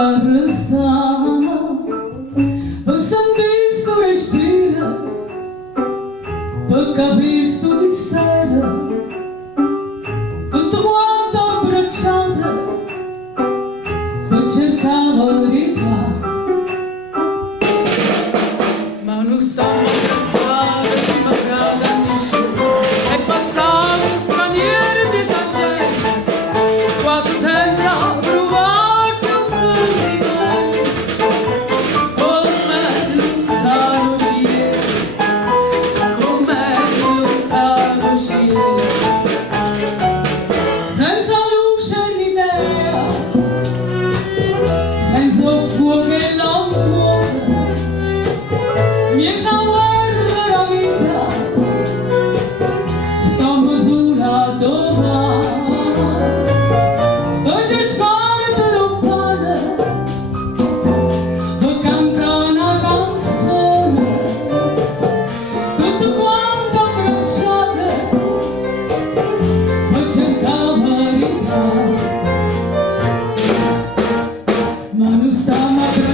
arrestare, per sentire sto respiro, per capire sto mistero, tutto quanto abbracciate, per cercare la verità. Ma non stiamo abbracciate, si mancate a nessuno, è passato stranieri di gente, quasi senza provare un sentimento, come lontano cielo, come lontano cielo, senza luce l'idea, senza fuoco che non muore, miezza guerra la vita, stiamo sulla dove, dove c'è spazio lontano, per cantare una canzone, tutto quanto abbracciate, per cercare la verità. Ma non stiamo abbracciati,